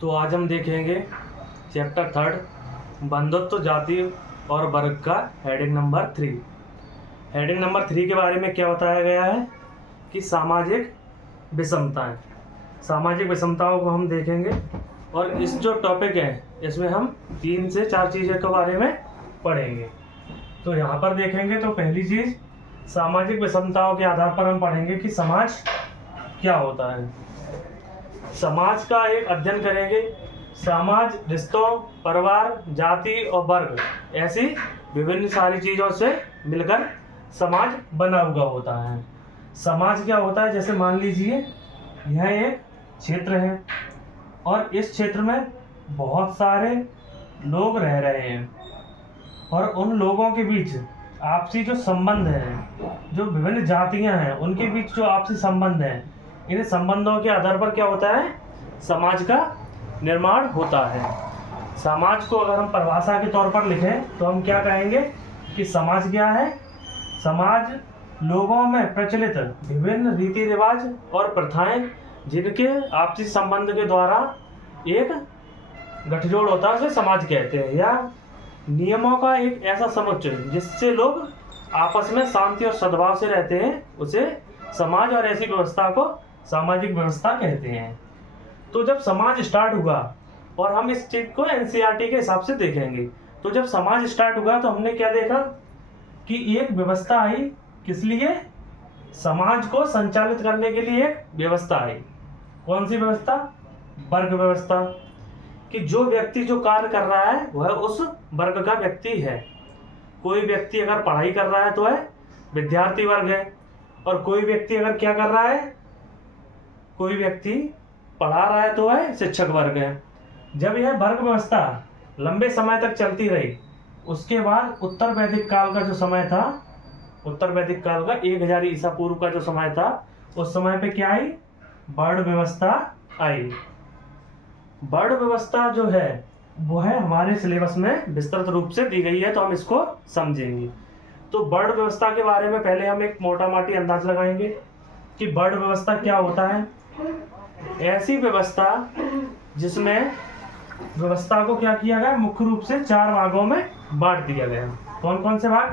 तो आज हम देखेंगे चैप्टर 3 बंधुत्व जाति और वर्ग का हेडिंग नंबर 3। हेडिंग नंबर 3 के बारे में क्या बताया गया है कि सामाजिक विषमताएं। सामाजिक विषमताओं को हम देखेंगे और इस जो टॉपिक है इसमें हम 3 से 4 चीज़ों के बारे में पढ़ेंगे। तो यहाँ पर देखेंगे तो पहली चीज़ सामाजिक विषमताओं के आधार पर हम पढ़ेंगे कि समाज क्या होता है। समाज का एक अध्ययन करेंगे। समाज रिश्तों, परिवार, जाति और वर्ग ऐसी विभिन्न सारी चीज़ों से मिलकर समाज बना हुआ होता है। समाज क्या होता है, जैसे मान लीजिए यह एक क्षेत्र है और इस क्षेत्र में बहुत सारे लोग रह रहे हैं और उन लोगों के बीच आपसी जो संबंध है, जो विभिन्न जातियां हैं उनके बीच जो आपसी संबंध है, इन संबंधों के आधार पर क्या होता है, समाज का निर्माण होता है। समाज को अगर हम परिभाषा के तौर पर लिखें तो हम क्या कहेंगे कि समाज क्या है। समाज लोगों में प्रचलित विभिन्न रीति रिवाज और प्रथाएं जिनके आपसी संबंध के द्वारा एक गठजोड़ होता है उसे समाज कहते हैं, या नियमों का एक ऐसा समुच्चय जिससे लोग आपस में शांति और सद्भाव से रहते हैं, उसे समाज और ऐसी व्यवस्था को सामाजिक व्यवस्था कहते हैं। तो जब समाज स्टार्ट हुआ, और हम इस चीज़ को एनसीईआरटी के हिसाब से देखेंगे, तो जब समाज स्टार्ट हुआ तो हमने क्या देखा कि एक व्यवस्था आई। किस लिए? समाज को संचालित करने के लिए एक व्यवस्था आई। कौन सी व्यवस्था? वर्ग व्यवस्था। कि जो व्यक्ति जो कार्य कर रहा है वह उस वर्ग का व्यक्ति है। कोई व्यक्ति अगर पढ़ाई कर रहा है तो वह विद्यार्थी वर्ग है, और कोई व्यक्ति अगर क्या कर रहा है, कोई व्यक्ति पढ़ा रहा है तो वह शिक्षक वर्ग है। जब यह वर्ग व्यवस्था लंबे समय तक चलती रही, उसके बाद उत्तर वैदिक काल का जो समय था, उत्तर वैदिक काल का 1000 ईसा पूर्व का जो समय था, उस समय पे क्या आई? वर्ण व्यवस्था आई। वर्ण व्यवस्था जो है वो है हमारे सिलेबस में विस्तृत रूप से दी गई है, तो हम इसको समझेंगे। तो वर्ण व्यवस्था के बारे में पहले हम एक मोटा माटी अंदाज लगाएंगे कि वर्ण व्यवस्था क्या होता है। ऐसी व्यवस्था जिसमें व्यवस्था को क्या किया गया, मुख्य रूप से 4 भागों में बांट दिया गया। कौन कौन से भाग?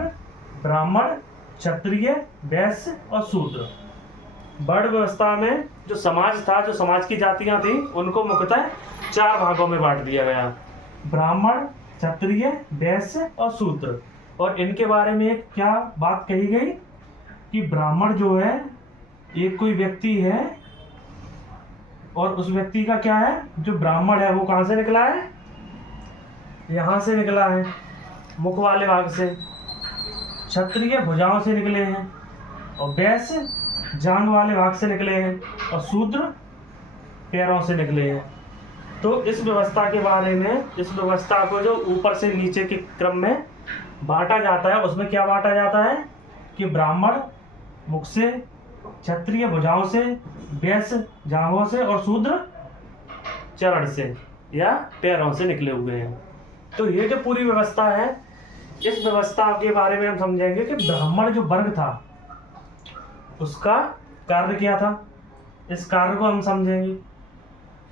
ब्राह्मण, क्षत्रिय, वैश्य और शूद्र। वर्ण व्यवस्था में जो समाज था, जो समाज की जातियां थी, उनको मुख्यतः 4 भागों में बांट दिया गया। ब्राह्मण, क्षत्रिय, वैश्य और शूद्र। और इनके बारे में एक क्या बात कही गई कि ब्राह्मण जो है एक कोई व्यक्ति है, और उस व्यक्ति का क्या है, जो ब्राह्मण है वो कहाँ से निकला है? यहाँ से निकला है, मुख वाले भाग से। क्षत्रिय भुजाओं से निकले हैं, और वैश्य जांघ वाले भाग से निकले हैं, और शूद्र पैरों से निकले हैं। तो इस व्यवस्था के बारे में, इस व्यवस्था को जो ऊपर से नीचे के क्रम में बांटा जाता है, उसमें क्या बांटा जाता है कि ब्राह्मण मुख से, क्षत्रिय भुजाओं से, वैश्य जांघों से और शूद्र चरण से या पैरों से निकले हुए हैं। तो ये जो पूरी व्यवस्था है, इस व्यवस्था के बारे में हम समझेंगे कि ब्राह्मण जो वर्ग था उसका कार्य क्या था। इस कार्य को हम समझेंगे।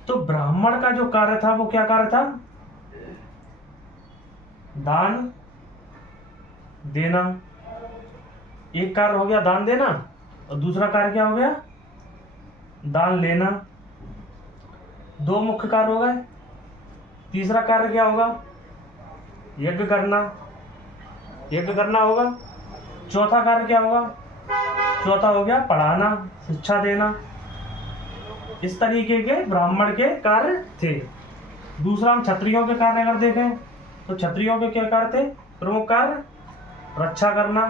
तो ब्राह्मण का जो कार्य था वो क्या कार्य था? दान देना। एक कार्य हो गया दान देना, और दूसरा कार्य क्या हो गया? दान लेना। 2 मुख्य कार्य हो गए। तीसरा कार्य क्या होगा? यज्ञ करना। यज्ञ करना होगा। चौथा कार्य क्या होगा? चौथा हो गया पढ़ाना, शिक्षा देना। इस तरीके के ब्राह्मण के कार्य थे। दूसरा हम क्षत्रियों के कार्य अगर देखें तो क्षत्रियों के क्या कार्य थे? प्रमुख कार्य रक्षा करना,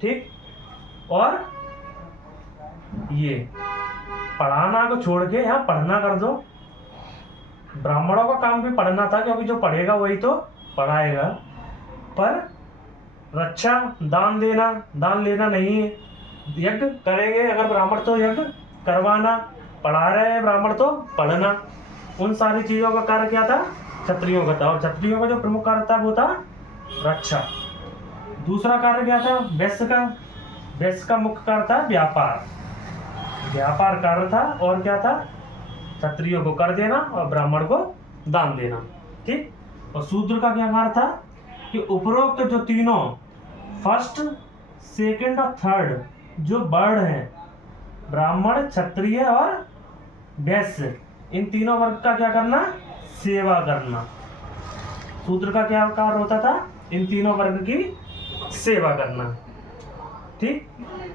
ठीक, और ये पढ़ाना को छोड़ के यहाँ पढ़ना कर दो। ब्राह्मणों का काम भी पढ़ना था, क्योंकि जो पढ़ेगा वही तो पढ़ाएगा, पर रक्षा, दान देना, दान लेना नहीं है। यज्ञ करेंगे अगर ब्राह्मण तो यज्ञ करवाना, पढ़ा रहे हैं ब्राह्मण तो पढ़ना। उन सारी चीज़ों का कार्य क्या था? क्षत्रियों का था। और क्षत्रियों का जो प्रमुख कार्य था वो था रक्षा। दूसरा कार्य क्या था? वैश्य का। वैश्य का मुख्य कार्य था व्यापार। व्यापार कार्य था। और क्या था? क्षत्रियों को कर देना और ब्राह्मण को दान देना। ठीक। और शूद्र का क्या कार्य था कि उपरोक्त जो तीनों फर्स्ट सेकंड और थर्ड जो वर्ण हैं, ब्राह्मण, क्षत्रिय और वैश्य, इन तीनों वर्ग का क्या करना, सेवा करना। शूद्र का क्या कार्य होता था, इन तीनों वर्ग की सेवा करना। ठीक।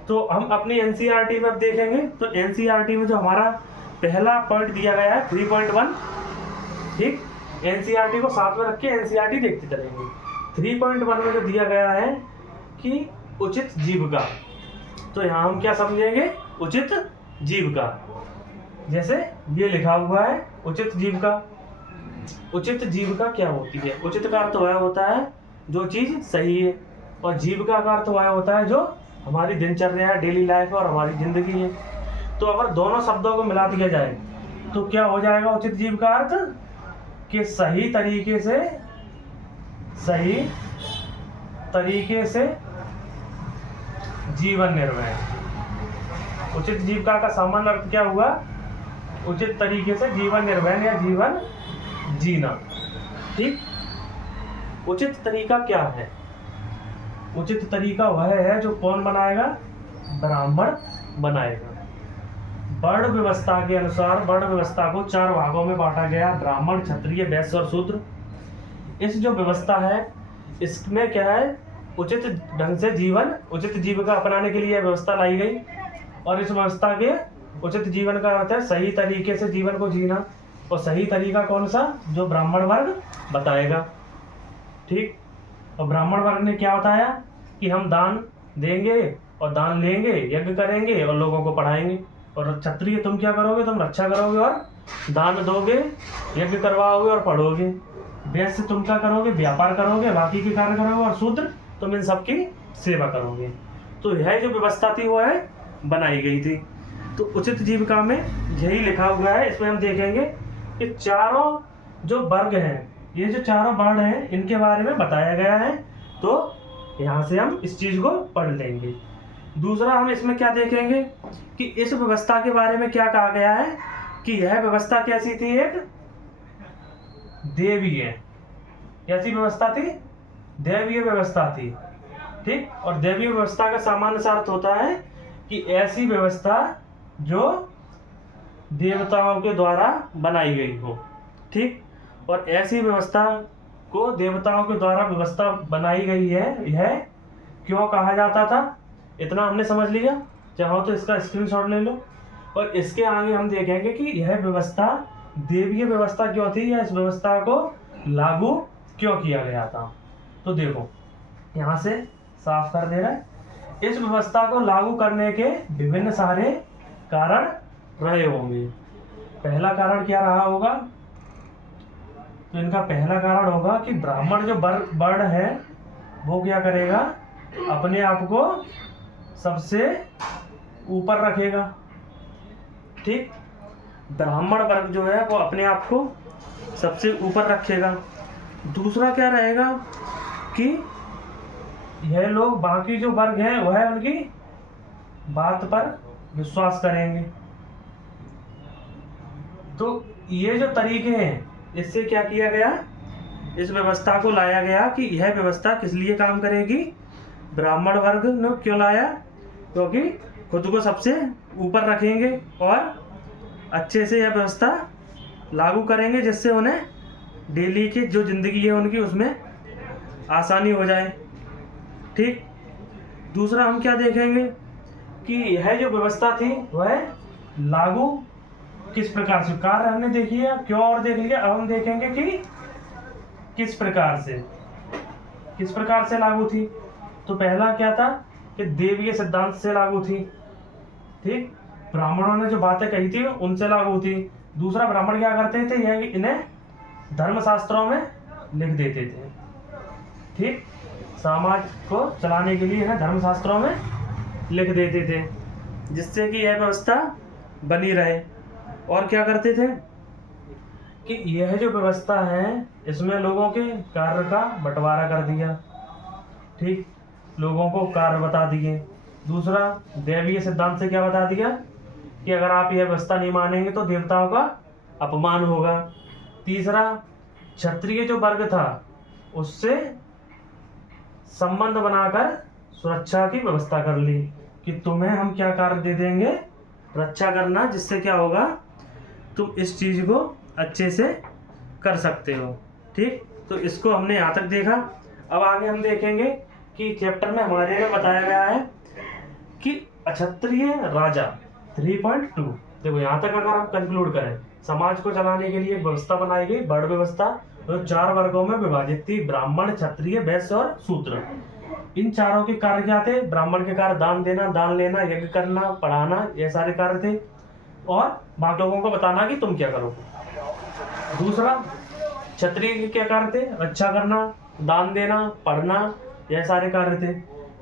तो हम अपनी एनसीईआरटी में अब देखेंगे, तो एनसीईआरटी में जो हमारा पहला पॉइंट दिया गया है 3.1, ठीक, एनसीईआरटी को साथ में रख के एनसीईआरटी देखते चलेंगे। 3.1 में जो दिया गया है कि उचित जीविका, तो यहाँ हम क्या समझेंगे, उचित जीविका। जैसे ये लिखा हुआ है उचित जीविका। उचित जीविका क्या होती है? उचित का अर्थ वह होता है जो चीज सही है, और जीविका का अर्थ वह होता है जो हमारी दिनचर्या है, डेली लाइफ है और हमारी जिंदगी है। तो अगर दोनों शब्दों को मिला दिया जाए तो क्या हो जाएगा उचित जीविका अर्थ, कि सही तरीके से जीवन निर्वाह। उचित जीविका का सामान्य अर्थ क्या हुआ, उचित तरीके से जीवन निर्वाह या जीवन जीना। ठीक। उचित तरीका क्या है? उचित तरीका वह है जो कौन बनाएगा, ब्राह्मण बनाएगा। वर्ण व्यवस्था के अनुसार वर्ण व्यवस्था को 4 भागों में बांटा गया, ब्राह्मण, क्षत्रिय, वैश्य और शूद्र। इस जो व्यवस्था है इसमें क्या है, उचित ढंग से जीवन, उचित जीविका अपनाने के लिए व्यवस्था लाई गई। और इस व्यवस्था के उचित जीवन का अर्थ है सही तरीके से जीवन को जीना। और सही तरीका कौन सा, जो ब्राह्मण वर्ग बताएगा। ठीक। और ब्राह्मण वर्ग ने क्या बताया कि हम दान देंगे और दान लेंगे, यज्ञ करेंगे और लोगों को पढ़ाएंगे। और क्षत्रिय तुम क्या करोगे, तुम रक्षा करोगे और दान दोगे, यज्ञ करवाओगे और पढ़ोगे। वैश्य तुम क्या करोगे, व्यापार करोगे, बाकी के कार्य करोगे। और शूद्र तुम इन सबकी सेवा करोगे। तो यह जो व्यवस्था थी वो है बनाई गई थी। तो उचित जीविका में यही लिखा हुआ है। इसमें हम देखेंगे कि चारों जो वर्ग हैं, ये जो चारों वर्ण हैं, इनके बारे में बताया गया है। तो यहाँ से हम इस चीज को पढ़ लेंगे। दूसरा हम इसमें क्या देखेंगे कि इस व्यवस्था के बारे में क्या कहा गया है कि यह व्यवस्था कैसी थी, एक देवीय, कैसी व्यवस्था थी, देवीय व्यवस्था थी। ठीक। और देवीय व्यवस्था का सामान्य अर्थ होता है कि ऐसी व्यवस्था जो देवताओं के द्वारा बनाई गई हो। ठीक। और ऐसी व्यवस्था को देवताओं के द्वारा व्यवस्था बनाई गई है, यह क्यों कहा जाता था, इतना हमने समझ लिया। चाहो तो इसका स्क्रीनशॉट ले लो। और इसके आगे हम देखेंगे कि यह व्यवस्था देवीय व्यवस्था क्यों थी, या इस व्यवस्था को लागू क्यों किया गया था। तो देखो यहाँ से साफ कर दे रहा है, इस व्यवस्था को लागू करने के विभिन्न सारे कारण रहे होंगे। पहला कारण क्या रहा होगा, तो इनका पहला कारण होगा कि ब्राह्मण जो वर्ण है वो क्या करेगा, अपने आप को सबसे ऊपर रखेगा। ठीक। ब्राह्मण वर्ग जो है वो अपने आप को सबसे ऊपर रखेगा। दूसरा क्या रहेगा कि यह लोग बाकी जो वर्ग हैं वह उनकी बात पर विश्वास करेंगे। तो ये जो तरीके हैं, इससे क्या किया गया, इस व्यवस्था को लाया गया कि यह व्यवस्था किस लिए काम करेगी, ब्राह्मण वर्ग ने क्यों लाया, क्योंकि खुद को सबसे ऊपर रखेंगे और अच्छे से यह व्यवस्था लागू करेंगे, जिससे उन्हें डेली की जो जिंदगी है उनकी उसमें आसानी हो जाए। ठीक। दूसरा हम क्या देखेंगे कि यह जो व्यवस्था थी वह लागू किस प्रकार से, कार्य हमने देखी है क्यों और देख लिया। अब हम देखेंगे कि किस प्रकार से लागू थी। तो पहला क्या था कि देवीय सिद्धांत से लागू थी। ठीक। ब्राह्मणों ने जो बातें कही थी उनसे लागू थी। दूसरा, ब्राह्मण क्या करते थे, यह इन्हें धर्मशास्त्रों में लिख देते थे। ठीक। समाज को चलाने के लिए इन्हें धर्मशास्त्रों में लिख देते थे, जिससे कि यह व्यवस्था बनी रहे। और क्या करते थे कि यह जो व्यवस्था है इसमें लोगों के कार्य का बंटवारा कर दिया। ठीक। लोगों को कार्य बता दिए। दूसरा, दैवीय सिद्धांत से क्या बता दिया कि अगर आप यह व्यवस्था नहीं मानेंगे तो देवताओं का अपमान होगा। तीसरा, क्षत्रिय जो वर्ग था उससे संबंध बनाकर सुरक्षा की व्यवस्था कर ली कि तुम्हें हम क्या कार्य दे देंगे, रक्षा करना, जिससे क्या होगा, तुम इस चीज़ को अच्छे से कर सकते हो। ठीक, तो इसको हमने यहाँ तक देखा। अब आगे हम देखेंगे कि चैप्टर में हमारे में बताया गया है कि अक्षत्रिय राजा 3.2। देखो यहाँ तक अगर हम कंक्लूड करें, समाज को चलाने के लिए एक व्यवस्था बनाई गई, वर्ण व्यवस्था, जो 4 वर्गों में विभाजित थी, ब्राह्मण, क्षत्रिय, वैश्य और शूद्र। इन चारों के कार्य क्या थे? ब्राह्मण के कार्य दान देना, दान लेना, यज्ञ करना, पढ़ाना, ये सारे कार्य थे, और बाकी लोगों को बताना कि तुम क्या करो। दूसरा, क्षत्रिय के क्या कार्य थे? रक्षा करना, दान देना, पढ़ना, यह सारे कार्य थे।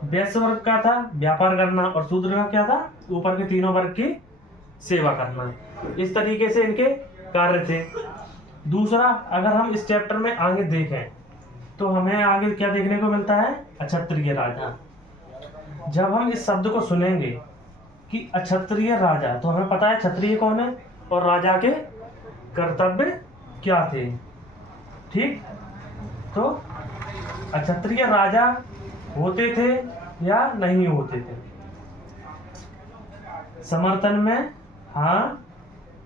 वैश्य वर्ग का था व्यापार करना, और शूद्र का क्या था? ऊपर के तीनों वर्ग की सेवा करना। इस तरीके से इनके कार्य थे। दूसरा, अगर हम इस चैप्टर में आगे देखें तो हमें आगे क्या देखने को मिलता है? अक्षत्रिय राजा। जब हम इस शब्द को सुनेंगे कि अक्षत्रिय राजा, तो हमें पता है क्षत्रिय कौन है और राजा के कर्तव्य क्या थे। ठीक, तो अक्षत्रिय राजा होते थे या नहीं होते थे? समर्थन में हाँ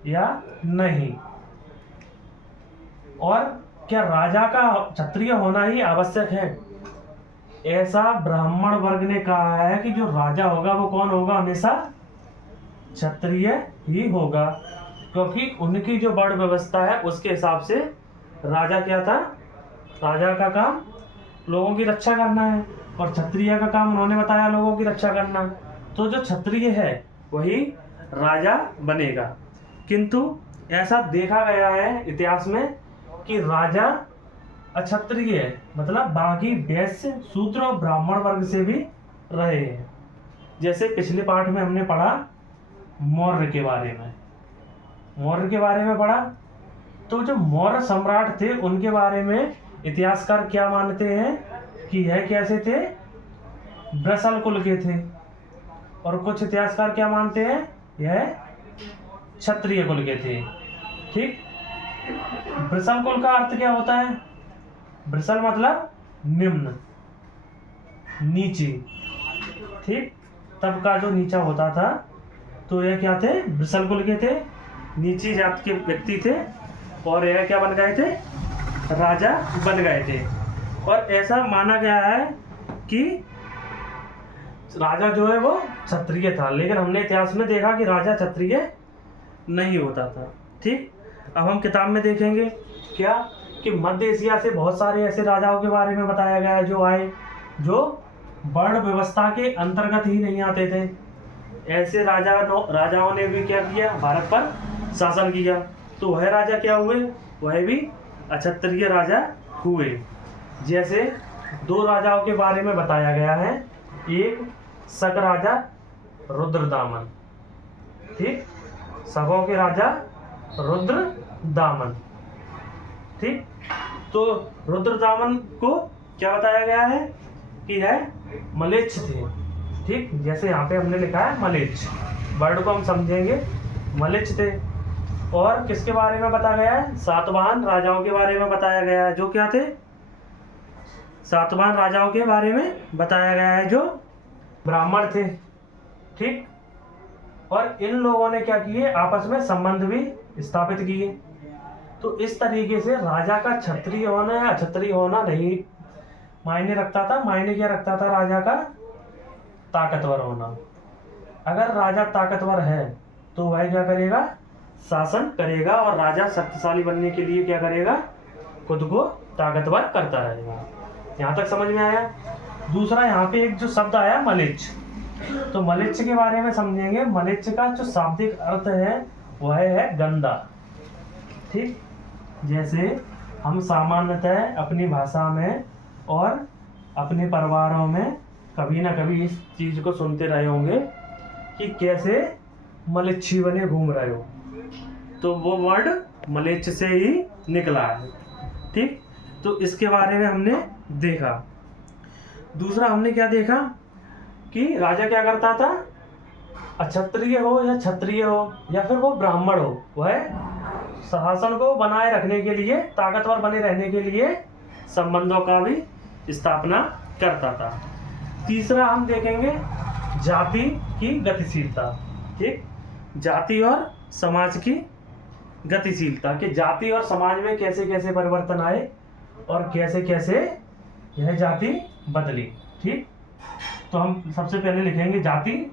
या नहीं? और क्या राजा का क्षत्रिय होना ही आवश्यक है? ऐसा ब्राह्मण वर्ग ने कहा है कि जो राजा होगा वो कौन होगा? हमेशा क्षत्रिय ही होगा, क्योंकि उनकी जो वर्ण व्यवस्था है उसके हिसाब से राजा क्या था? राजा का काम लोगों की रक्षा करना है, और क्षत्रिय का काम उन्होंने बताया लोगों की रक्षा करना। तो जो क्षत्रिय है वही राजा बनेगा। किंतु ऐसा देखा गया है इतिहास में कि राजा अक्षत्रिय है, मतलब बाकी वैश्य, शूद्र और ब्राह्मण वर्ग से भी रहे हैं। जैसे पिछले पाठ में हमने पढ़ा मौर्य के बारे में, पढ़ा, तो जो मौर्य सम्राट थे उनके बारे में इतिहासकार क्या मानते हैं कि यह कैसे थे? ब्रसल कुल के थे। और कुछ इतिहासकार क्या मानते हैं? यह क्षत्रिय कुल के थे। ठीक, ब्रसल कुल का अर्थ क्या होता है? ब्रसल मतलब निम्न, नीचे। ठीक, तब का जो नीचा होता था, तो यह क्या थे? ब्रसल कुल के थे, नीची जात के व्यक्ति थे, और यह क्या बन गए थे? राजा बन गए थे। और ऐसा माना गया है कि राजा जो है वो क्षत्रिय था, लेकिन हमने इतिहास में देखा कि राजा क्षत्रिय नहीं होता था। ठीक, अब हम किताब में देखेंगे क्या कि मध्य एशिया से बहुत सारे ऐसे राजाओं के बारे में बताया गया है जो आए, जो वर्ण व्यवस्था के अंतर्गत ही नहीं आते थे। ऐसे राजाओं ने भी क्या किया? भारत पर शासन किया। तो वह राजा क्या हुए? वह भी अक्षत्रिय राजा हुए। जैसे 2 राजाओं के बारे में बताया गया है, एक शक राजा रुद्रदामन। ठीक, शकों के राजा रुद्रदामन। ठीक, तो रुद्रदामन को क्या बताया गया है कि यह मलेच्छ थे। ठीक, जैसे यहाँ पे हमने लिखा है मलेच्छ, वर्ड को हम समझेंगे, मलेच्छ थे। और किसके बारे में बताया गया है? सातवाहन राजाओं के बारे में बताया गया है, जो क्या थे? सातवाहन राजाओं के बारे में बताया गया है जो ब्राह्मण थे। ठीक, और इन लोगों ने क्या किए? आपस में संबंध भी स्थापित किए। तो इस तरीके से राजा का क्षत्रिय होना या अक्षत्रिय होना नहीं मायने रखता था। मायने क्या रखता था? राजा का ताकतवर होना। अगर राजा ताकतवर है तो वह क्या करेगा? शासन करेगा, और राजा शक्तिशाली बनने के लिए क्या करेगा? खुद को ताकतवर करता रहेगा। यहाँ तक समझ में आया? दूसरा, यहाँ पे एक जो शब्द आया मलेच्छ, तो मलेच्छ के बारे में समझेंगे। मलेच्छ का जो शाब्दिक अर्थ है वह है गंदा। ठीक, जैसे हम सामान्यतः अपनी भाषा में और अपने परिवारों में कभी ना कभी इस चीज को सुनते रहे होंगे कि कैसे मलेच्छी बने घूम रहे हो, तो वो वर्ड मलेच्छ से ही निकला है। ठीक, तो इसके बारे में हमने देखा। दूसरा हमने क्या देखा कि राजा क्या करता था? अक्षत्रिय हो या क्षत्रिय हो या फिर वो ब्राह्मण हो, वह शासन को बनाए रखने के लिए, ताकतवर बने रहने के लिए संबंधों का भी स्थापना करता था। तीसरा हम देखेंगे जाति की गतिशीलता। ठीक, जाति और समाज की गतिशीलता, कि जाति और समाज में कैसे कैसे परिवर्तन आए और कैसे कैसे यह जाति बदली। ठीक, तो हम सबसे पहले लिखेंगे जाति,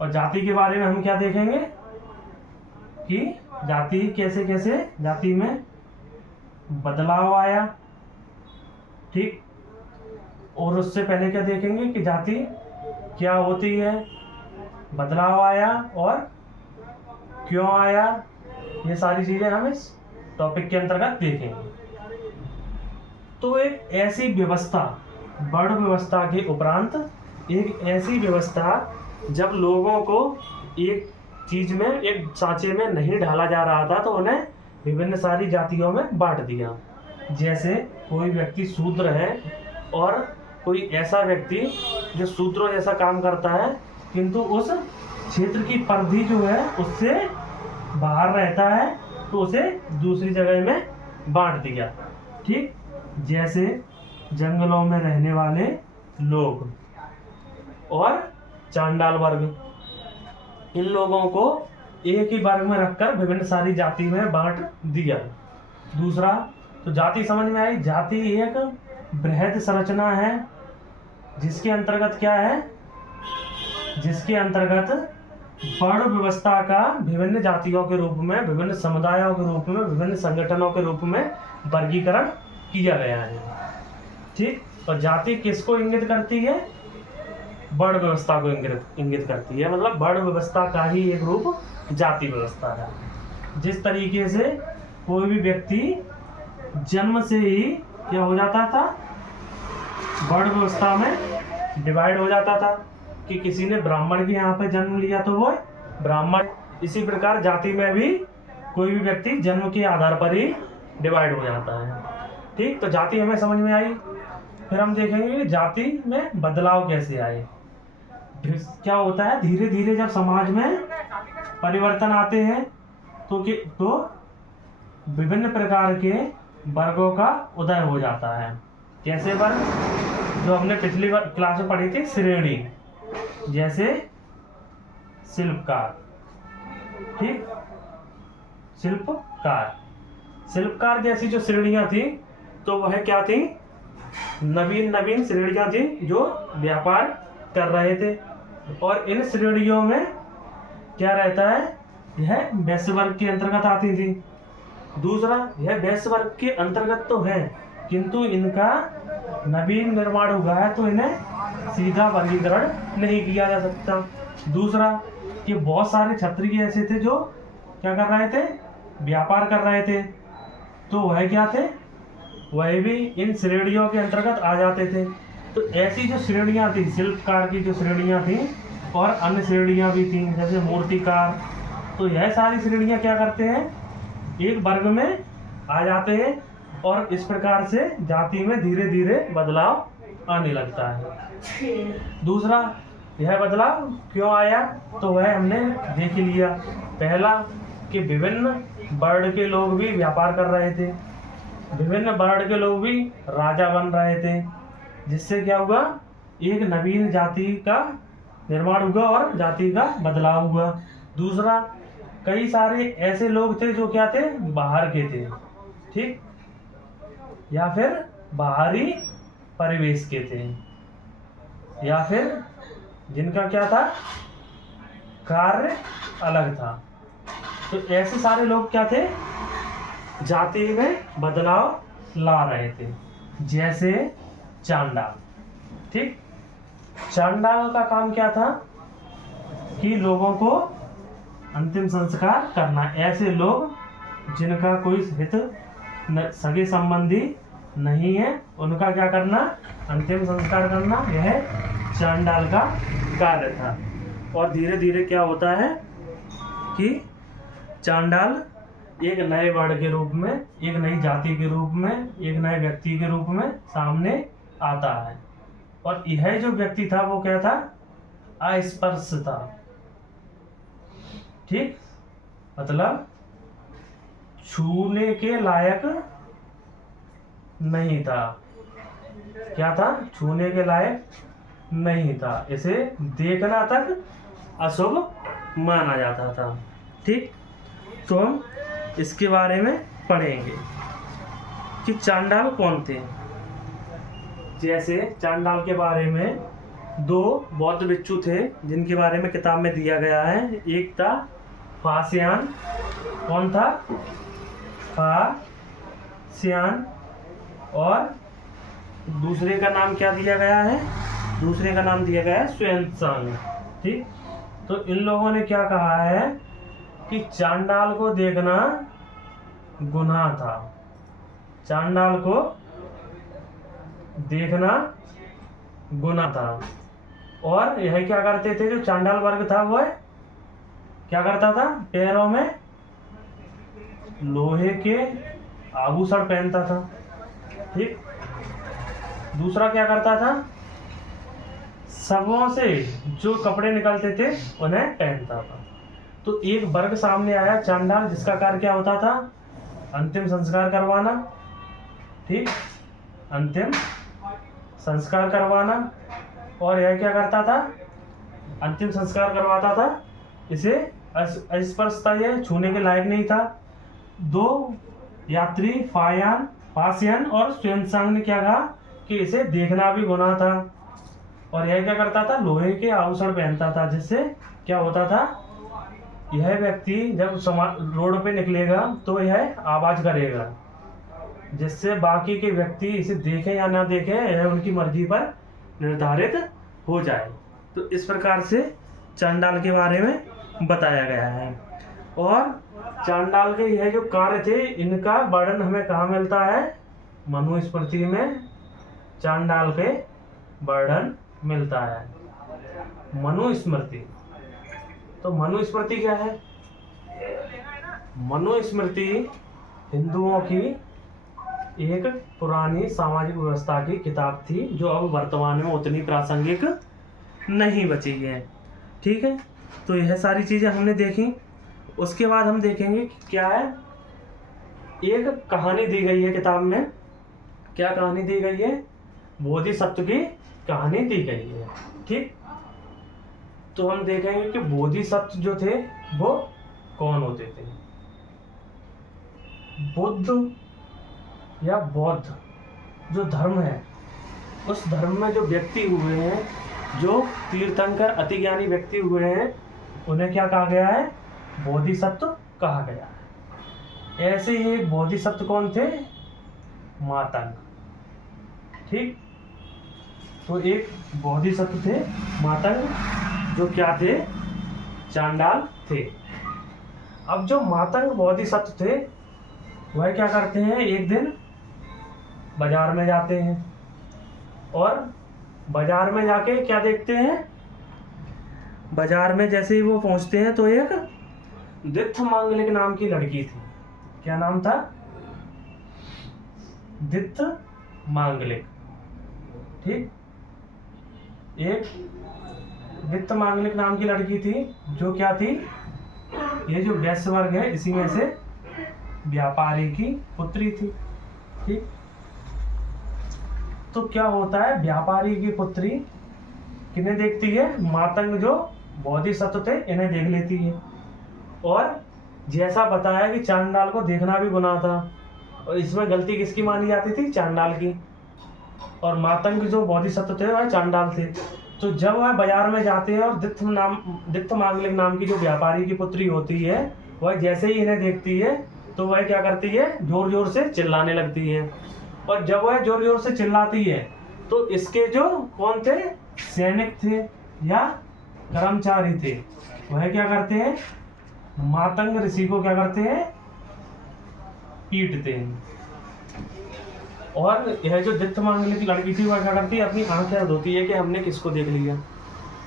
और जाति के बारे में हम क्या देखेंगे कि जाति कैसे कैसे जाति में बदलाव आया। ठीक, और उससे पहले क्या देखेंगे कि जाति क्या होती है, बदलाव आया और क्यों आया, ये सारी चीजें हम इस टॉपिक के अंतर्गत देखेंगे। तो एक ऐसी व्यवस्था, वर्ण व्यवस्था के उपरांत एक ऐसी व्यवस्था जब लोगों को एक चीज में, एक सांचे में नहीं ढाला जा रहा था, तो उन्हें विभिन्न सारी जातियों में बांट दिया। जैसे कोई व्यक्ति शूद्र है और कोई ऐसा व्यक्ति जो शूद्रों जैसा काम करता है किंतु उस क्षेत्र की परिधि जो है उससे बाहर रहता है, तो उसे दूसरी जगह में बांट दिया। ठीक, जैसे जंगलों में रहने वाले लोग और चांडाल वर्ग, इन लोगों को एक ही वर्ग में रखकर विभिन्न सारी जाति में बांट दिया। दूसरा, तो जाति समझ में आई। जाति एक बृहद संरचना है जिसके अंतर्गत क्या है, जिसके अंतर्गत वर्ण व्यवस्था का विभिन्न जातियों के रूप में, विभिन्न समुदायों के रूप में, विभिन्न संगठनों के रूप में वर्गीकरण किया गया है। ठीक, और जाति किसको इंगित करती है, वर्ण व्यवस्था को इंगित करती है। मतलब वर्ण व्यवस्था का ही एक रूप जाति व्यवस्था है। जिस तरीके से कोई भी व्यक्ति जन्म से ही क्या हो जाता था, वर्ण व्यवस्था में डिवाइड हो जाता था, कि किसी ने ब्राह्मण के यहाँ पे जन्म लिया तो वो ब्राह्मण। इसी प्रकार जाति में भी कोई भी व्यक्ति जन्म के आधार पर ही डिवाइड हो जाता है। ठीक, तो जाति हमें समझ में आई। फिर हम देखेंगे कि जाति में बदलाव कैसे आए। क्या होता है, धीरे धीरे जब समाज में परिवर्तन आते हैं तो विभिन्न प्रकार के वर्गों का उदय हो जाता है। कैसे वर्ग, जो हमने पिछली क्लास में पढ़ी थी, श्रेणी, जैसे शिल्पकार। ठीक, शिल्पकार जैसी जो श्रेणियां थी, तो वह क्या थी, नवीन श्रेणियां थी जो व्यापार कर रहे थे। और इन श्रेणियों में क्या रहता है, यह वैश्य वर्ग के अंतर्गत आती थी। दूसरा, यह वैश्य वर्ग के अंतर्गत तो है किंतु इनका नवीन निर्माण हुआ है, तो इन्हें सीधा वर्गीकरण नहीं किया जा सकता। दूसरा, कि बहुत सारे क्षत्रिय ऐसे थे जो क्या कर रहे थे, व्यापार कर रहे थे, तो वह क्या थे, वह भी इन श्रेणियों के अंतर्गत आ जाते थे। तो ऐसी जो श्रेणियां थी, शिल्पकार की जो श्रेणियां थी और अन्य श्रेणियां भी थी, जैसे मूर्तिकार, तो यह सारी श्रेणियां क्या करते हैं, एक वर्ग में आ जाते हैं, और इस प्रकार से जाति में धीरे धीरे बदलाव आने लगता है। दूसरा, यह बदलाव क्यों आया, तो वह हमने देख लिया। पहला, कि विभिन्न वर्ण के लोग भी व्यापार कर रहे थे, विभिन्न वर्ण के लोग भी राजा बन रहे थे, जिससे क्या हुआ, एक नवीन जाति का निर्माण हुआ और जाति का बदलाव हुआ। दूसरा, कई सारे ऐसे लोग थे जो क्या थे, बाहर के थे। ठीक, या फिर बाहरी परिवेश के थे, या फिर जिनका क्या था, कार्य अलग था। तो ऐसे सारे लोग क्या थे, जाति में बदलाव ला रहे थे। जैसे चांडाल। ठीक, चांडाल का काम क्या था, कि लोगों को अंतिम संस्कार करना। ऐसे लोग जिनका कोई हित सगे संबंधी नहीं है, उनका क्या करना, अंतिम संस्कार करना, यह चांडाल का कार्य था। और धीरे धीरे क्या होता है कि चांडाल एक नए वर्ण के रूप में, एक नई जाति के रूप में, एक नए व्यक्ति के रूप में सामने आता है। और यह जो व्यक्ति था वो क्या था, अस्पृश्य था। ठीक, मतलब छूने के लायक नहीं था। क्या था? छूने के लायक नहीं था। इसे देखना तक अशुभ माना जाता था। ठीक, तो हम इसके बारे में पढ़ेंगे कि चांडाल कौन थे। जैसे चांडाल के बारे में दो बौद्ध भिक्षु थे जिनके बारे में किताब में दिया गया है। एक था फास्यान। कौन था? फास्यान। और दूसरे का नाम क्या दिया गया है? दूसरे का नाम दिया गया है xuanzang। ठीक, तो इन लोगों ने क्या कहा है कि चांडाल को देखना गुनाह था। चांडाल को देखना गुनाह था। और यह क्या करते थे? जो चांडाल वर्ग था वह क्या करता था? पैरों में लोहे के आभूषण पहनता था। ठीक, दूसरा क्या करता था? शवों से जो कपड़े निकलते थे उन्हें पहनता था। तो एक वर्ग सामने आया चांडाल, जिसका कार्य क्या होता था? अंतिम संस्कार करवाना। ठीक, अंतिम संस्कार करवाना। और यह क्या करता था? अंतिम संस्कार करवाता था। इसे अस्पर्श था, यह छूने के लायक नहीं था। दो यात्री फास्यान और xuanzang ने क्या कहा कि इसे देखना भी गुनाह था। और यह क्या करता था? लोहे के आभूषण पहनता था, जिससे क्या होता था? यह व्यक्ति जब रोड पे निकलेगा तो यह आवाज करेगा, जिससे बाकी के व्यक्ति इसे देखें या ना देखें यह उनकी मर्जी पर निर्धारित हो जाए। तो इस प्रकार से चांडाल के बारे में बताया गया है। और चांडाल के यह जो कार्य थे इनका वर्णन हमें कहाँ मिलता है? मनुस्मृति में चांडाल के वर्णन मिलता है। मनुस्मृति। तो मनुस्मृति क्या है? मनुस्मृति हिंदुओं की एक पुरानी सामाजिक व्यवस्था की किताब थी, जो अब वर्तमान में उतनी प्रासंगिक नहीं बची है। ठीक है, तो यह सारी चीज़ें हमने देखी। उसके बाद हम देखेंगे कि क्या है। एक कहानी दी गई है किताब में। क्या कहानी दी गई है? बोधिसत्व की कहानी दी गई है। ठीक, तो हम देखेंगे कि बोधिसत्व जो थे वो कौन होते थे। बुद्ध या बौद्ध जो धर्म है, उस धर्म में जो व्यक्ति हुए हैं, जो तीर्थंकर अति ज्ञानी व्यक्ति हुए हैं, उन्हें क्या कहा गया है? बोधिसत्व कहा गया है। ऐसे ही बोधिसत्व कौन थे? मातंग। ठीक, तो एक बोधिसत्व थे मातंग, जो क्या थे? चांडाल थे। अब जो मातंग बोधिसत्व थे वह क्या करते हैं? एक दिन बाजार में जाते हैं और बाजार में जाके क्या देखते हैं? बाजार में जैसे ही वो पहुंचते हैं तो एक दित्थमांगलिक नाम की लड़की थी। क्या नाम था? दित्थमांगलिक। ठीक, एक दित्थमांगलिक नाम की लड़की थी, जो क्या थी? ये जो वैश्य वर्ग है इसी में से व्यापारी की पुत्री थी। ठीक, तो क्या होता है? व्यापारी की पुत्री किन्हें देखती है? मातंग जो बोधिसत्व थे इन्हें देख लेती है। और जैसा बताया कि चांडाल को देखना भी गुनाह था, और इसमें गलती किसकी मानी जाती थी? चांडाल की। और मातंग जो बोधिसत्व थे वह चांडाल थे। तो जब वह बाजार में जाते हैं और दित्थमांगलिक नाम की जो व्यापारी की पुत्री होती है, वह जैसे ही इन्हें देखती है तो वह क्या करती है? जोर जोर से चिल्लाने लगती है। और जब वह जोर जोर से चिल्लाती है तो इसके जो कौन थे? सैनिक थे या कर्मचारी थे, वह क्या करते हैं? मातंग ऋषि को क्या करते हैं? पीटते हैं। और यह जो दित्थमांगलिक लड़की थी वह क्या करती है? अपनी आंखें धोती है कि हमने किसको देख लिया।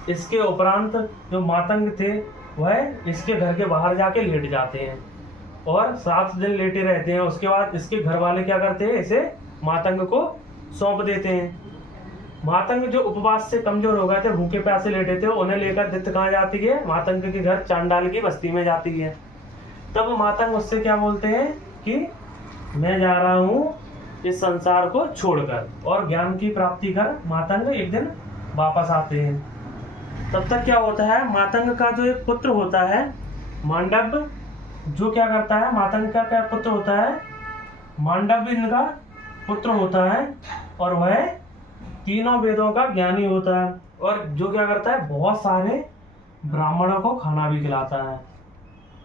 इसके उपरांत जो मातंग थे वह इसके घर के बाहर जाके लेट जाते हैं और 7 दिन लेटे रहते हैं। उसके बाद इसके घर वाले क्या करते हैं? इसे मातंग को सौंप देते हैं। मातंग जो उपवास से कमजोर हो गए थे, भूखे प्यासे लेटे थे, उन्हें लेकर दित्थ कहाँ जाती है? मातंग के घर चांडाल की बस्ती में जाती है। तब मातंग उससे क्या बोलते हैं कि मैं जा रहा हूँ इस संसार को छोड़कर, और ज्ञान की प्राप्ति कर मातंग एक दिन वापस आते हैं। तब तक क्या होता है, मातंग का जो एक पुत्र होता है मांडव, जो क्या करता है, मातंग का क्या पुत्र होता है, मांडव इनका पुत्र होता है, और वह तीनों वेदों का ज्ञानी होता है, और जो क्या करता है, बहुत सारे ब्राह्मणों को खाना भी खिलाता है।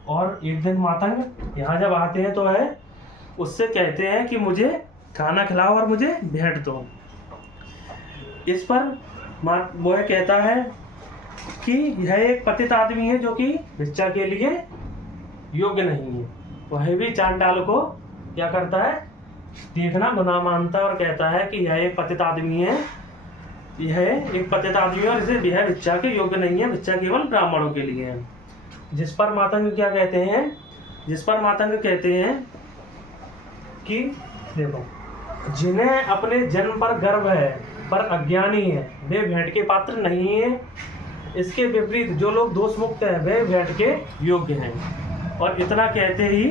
और एक दिन मातंग यहाँ जब आते हैं तो वह उससे कहते हैं कि मुझे खाना खिलाओ और मुझे भेंट दो। इस पर वह कहता है कि यह एक पतित आदमी है जो कि भिक्षा के लिए योग्य नहीं है। वह भी चांडाल को क्या करता है, देखना गुनाह मानता है और कहता है कि यह एक पतित आदमी है, यह एक पतित आदमी है और इसे यह भिक्षा के योग्य नहीं है, भिक्षा केवल ब्राह्मणों के लिए है। जिस पर मातंग क्या कहते हैं, जिस पर मातंग कहते हैं कि देखो, जिन्हें अपने जन्म पर गर्व है पर अज्ञानी है वे भेंट के पात्र नहीं है। इसके विपरीत जो लोग दोष मुक्त हैं वे भेंट के योग्य हैं। और इतना कहते ही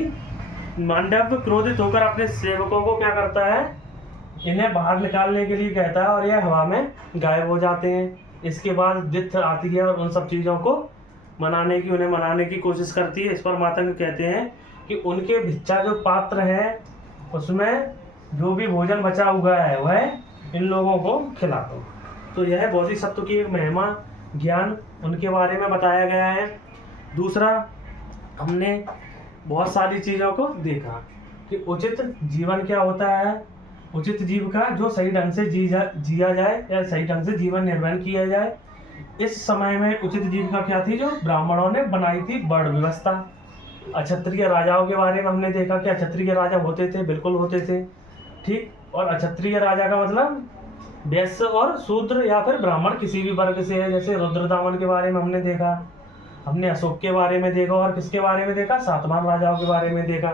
मांडव क्रोधित होकर अपने सेवकों को क्या करता है, इन्हें बाहर निकालने के लिए कहता है, और यह हवा में गायब हो जाते हैं। इसके बाद दित्य आती है और उन सब चीज़ों को उन्हें मनाने की कोशिश करती है। इस पर मातंग कहते हैं कि उनके भिक्षा जो पात्र है उसमें जो भी भोजन बचा हुआ है वह इन लोगों को खिला दो। तो यह बोधिसत्व की एक महिमा, ज्ञान उनके बारे में बताया गया है। दूसरा, हमने बहुत सारी चीज़ों को देखा कि उचित जीवन क्या होता है, उचित जीव का जो सही ढंग से जिया जाए या सही ढंग से जीवन निर्वहन किया जाए। इस समय में उचित जीव का क्या थी, जो ब्राह्मणों ने बनाई थी वर्ण व्यवस्था। अक्षत्रिय राजाओं के बारे में हमने देखा कि अक्षत्रिय राजा होते थे, बिल्कुल होते थे, ठीक। और अक्षत्रिय राजा का मतलब वैश्य और शूद्र या फिर ब्राह्मण किसी भी वर्ग से है। जैसे रुद्रदामन के बारे में हमने देखा, हमने अशोक के बारे में देखा, और किसके बारे में देखा, सातवाहन राजाओं के बारे में देखा,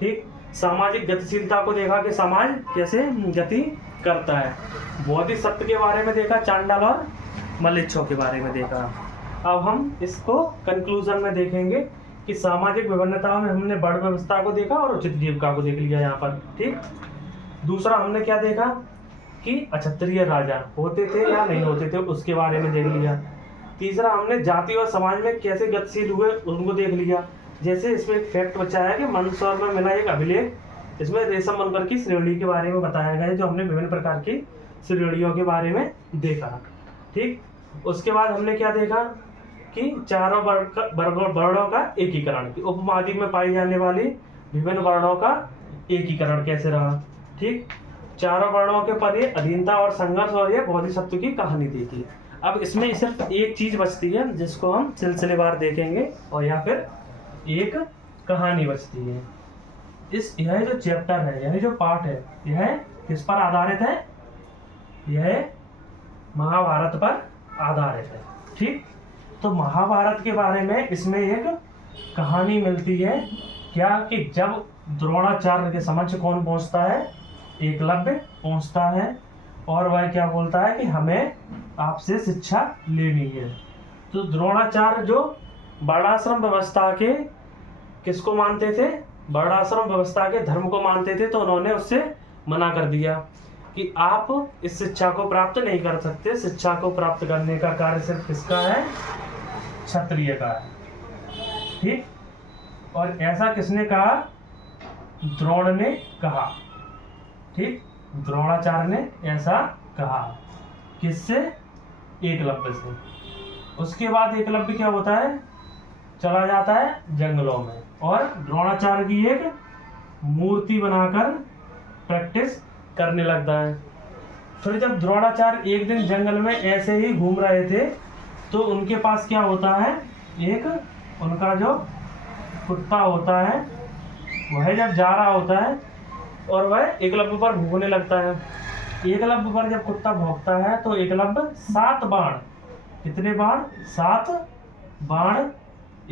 ठीक। सामाजिक गतिशीलता को देखा कि समाज कैसे गति करता है। बोधिसत्व के बारे में देखा, चांडाल और मलेच्छों के बारे में देखा। अब हम इसको कंक्लूजन में देखेंगे कि सामाजिक विभिन्नताओं में हमने वर्ण व्यवस्था को देखा और उचित जीविका को देख लिया यहाँ पर, ठीक। दूसरा हमने क्या देखा कि अक्षत्रिय राजा होते थे या नहीं होते थे, उसके बारे में देख लिया। तीसरा, हमने जाति और समाज में कैसे गतिशील हुए उनको देख लिया। जैसे इसमें एक फैक्ट बचा है कि मंदसौर में मिला एक अभिलेख, इसमें रेशम बनकर की श्रेणी के बारे में बताया गया है, जो हमने विभिन्न प्रकार की श्रेणियों के बारे में देखा, ठीक। उसके बाद हमने क्या देखा कि चारों वर्णों का एकीकरण, उपमहाद्वीप में पाई जाने वाली विभिन्न वर्णों का एकीकरण कैसे रहा, ठीक। चारों वर्णों के परे अधीनता और संघर्ष, और यह बोधिसत्व की कहानी देखी। अब इसमें सिर्फ एक चीज बचती है जिसको हम सिलसिलेवार देखेंगे, और या फिर एक कहानी बचती है। यह जो चैप्टर है, यह जो पाठ है, यह किस पर आधारित है, यह महाभारत पर आधारित है, ठीक। तो महाभारत के बारे में इसमें एक कहानी मिलती है क्या, कि जब द्रोणाचार्य के समक्ष कौन पहुंचता है, एकलव्य पहुंचता है, और वह क्या बोलता है कि हमें आपसे शिक्षा लेनी है। तो द्रोणाचार्य जो वर्णाश्रम व्यवस्था के किसको मानते थे, वर्णाश्रम व्यवस्था के धर्म को मानते थे, तो उन्होंने उससे मना कर दिया कि आप इस शिक्षा को प्राप्त नहीं कर सकते। शिक्षा को प्राप्त करने का कार्य सिर्फ किसका है, क्षत्रिय का है, ठीक। और ऐसा किसने कहा, द्रोण ने कहा, ठीक। द्रोणाचार्य ने ऐसा कहा, किससे, एकलव्य से। उसके बाद एकलव्य क्या होता है, चला जाता है जंगलों में, और द्रोणाचार्य की एक मूर्ति बनाकर प्रैक्टिस करने लगता है। फिर जब द्रोणाचार्य एक दिन जंगल में ऐसे ही घूम रहे थे, तो उनके पास क्या होता है, एक उनका जो कुत्ता होता है वह जब जा रहा होता है और वह एकलव्य पर भौंकने लगता है। एकलव्य पर जब कुत्ता भौंकता है तो एकलव्य 7 बाण, कितने बाण, 7 बाण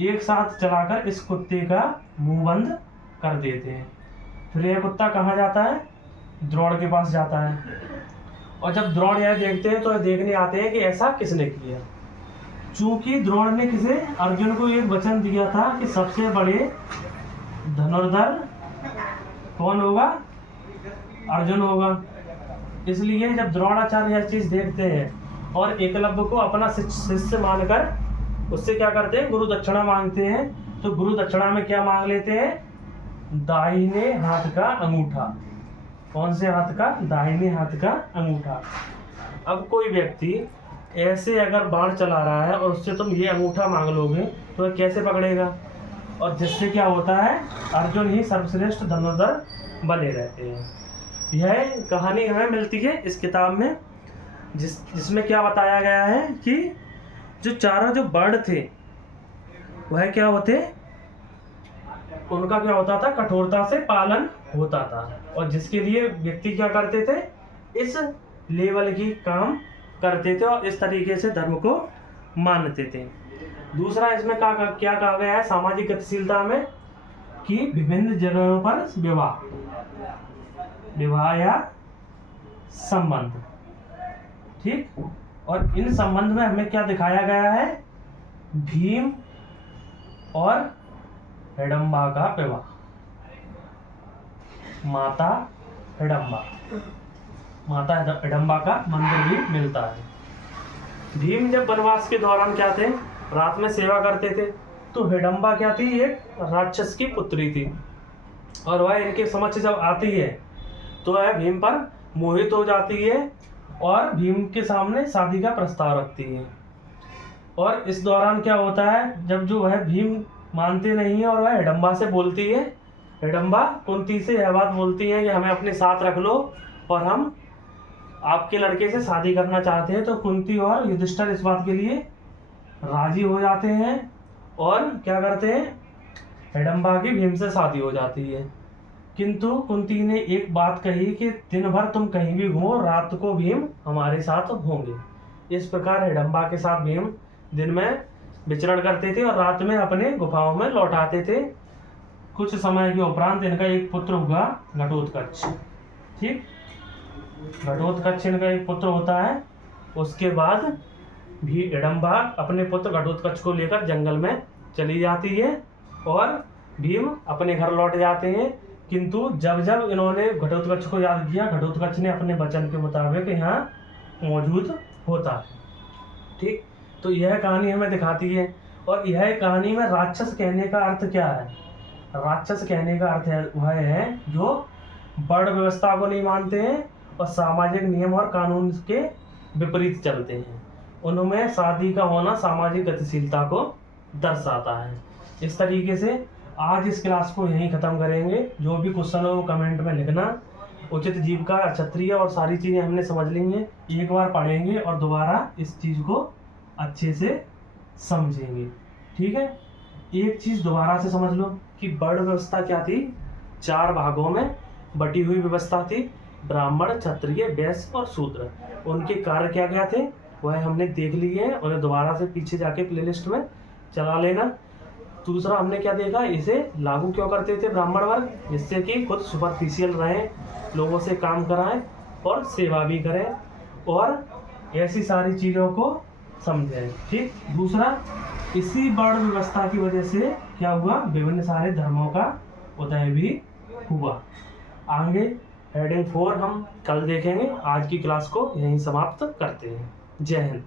एक साथ चलाकर इस कुत्ते का मुंह बंद कर देते हैं। फिर यह कुत्ता कहाँ जाता है, द्रोण के पास जाता है, और जब द्रोण यह देखते हैं तो देखने आते हैं कि ऐसा किसने किया। चूंकि द्रोण ने किसे, अर्जुन को एक वचन दिया था कि सबसे बड़े धनुर्धर कौन होगा? अर्जुन होगा। इसलिए जब द्रोणाचार्य यह चीज देखते हैं और एकलव्य को अपना शिष्य मानकर उससे क्या करते हैं? गुरु दक्षिणा मांगते हैं। तो गुरु दक्षिणा में क्या मांग लेते हैं? दाहिने हाथ का अंगूठा। कौन से हाथ का? दाहिने हाथ का अंगूठा। अब कोई व्यक्ति ऐसे अगर बाण चला रहा है और उससे तुम ये अंगूठा मांग लोगे तो वह कैसे पकड़ेगा? और जिससे क्या होता है? अर्जुन ही सर्वश्रेष्ठ धनुर्धर बने रहते हैं। यह कहानी हमें मिलती है इस किताब में, जिसमें क्या बताया गया है कि जो चारों जो वर्ण थे वह क्या होते? उनका क्या होता था? कठोरता से पालन होता था। और जिसके लिए व्यक्ति क्या करते थे? इस लेवल की काम करते थे और इस तरीके से धर्म को मानते थे। दूसरा इसमें क्या कहा गया है सामाजिक गतिशीलता में? कि विभिन्न जगहों पर विवाह या संबंध, ठीक। और इन संबंध में हमें क्या दिखाया गया है? भीम और हिडम्बा का विवाह, माता हिडम्बा का मंदिर भी मिलता है। भीम जब वनवास के दौरान क्या थे? रात में सेवा करते थे। तो हिडम्बा क्या थी? एक राक्षस की पुत्री थी और वह इनके समक्ष जब आती है तो वह भीम पर मोहित हो जाती है और भीम के सामने शादी का प्रस्ताव रखती है। और इस दौरान क्या होता है? जब जो वह भीम मानते नहीं है और वह हिडम्बा से बोलती है, हिडम्बा कुंती से यह बात बोलती है कि हमें अपने साथ रख लो और हम आपके लड़के से शादी करना चाहते हैं। तो कुंती और युधिष्ठिर इस बात के लिए राजी हो जाते हैं और क्या करते हैं? हिडम्बा की भीम से शादी हो जाती है। किंतु कुंती ने एक बात कही कि दिन भर तुम कहीं भी घूमो, रात को भीम हमारे साथ होंगे। इस प्रकार हिडम्बा के साथ भीम दिन में विचरण करते थे और रात में अपने गुफाओं में लौट आते थे। कुछ समय के उपरांत इनका एक पुत्र हुआ घटोत्कच, ठीक। घटोत्कच इनका एक पुत्र होता है। उसके बाद भी हिडम्बा अपने पुत्र घटोत्कच को लेकर जंगल में चली जाती है और भीम अपने घर लौट जाते हैं। किंतु जब जब इन्होंने घटोत्कच को याद किया, घटोत्कच ने अपने वचन के मुताबिक यहाँ मौजूद होता है, ठीक। तो यह कहानी हमें दिखाती है। और यह कहानी में राक्षस कहने का अर्थ क्या है? राक्षस कहने का अर्थ है वह है जो वर्ण व्यवस्था को नहीं मानते हैं और सामाजिक नियम और कानून के विपरीत चलते हैं। उनमें शादी का होना सामाजिक गतिशीलता को दर्शाता है। इस तरीके से आज इस क्लास को यहीं ख़त्म करेंगे। जो भी क्वेश्चन हो वो कमेंट में लिखना। उचित जीविका, क्षत्रिय और सारी चीज़ें हमने समझ ली हैं। एक बार पढ़ेंगे और दोबारा इस चीज़ को अच्छे से समझेंगे, ठीक है। एक चीज़ दोबारा से समझ लो कि वर्ण व्यवस्था क्या थी? 4 भागों में बटी हुई व्यवस्था थी। ब्राह्मण, क्षत्रिय, वैश्य और शूद्र। उनके कार्य क्या क्या थे वह हमने देख लिए हैं। उन्हें दोबारा से पीछे जाके प्लेलिस्ट में चला लेना। दूसरा हमने क्या देखा? इसे लागू क्यों करते थे ब्राह्मण वर्ग? जिससे कि खुद सुपरफिशियल रहें, लोगों से काम कराएं और सेवा भी करें और ऐसी सारी चीज़ों को समझें, ठीक। दूसरा, इसी वर्ण व्यवस्था की वजह से क्या हुआ? विभिन्न सारे धर्मों का उदय भी हुआ। आगे हेडिंग 4 हम कल देखेंगे। आज की क्लास को यहीं समाप्त करते हैं। जय हिंद।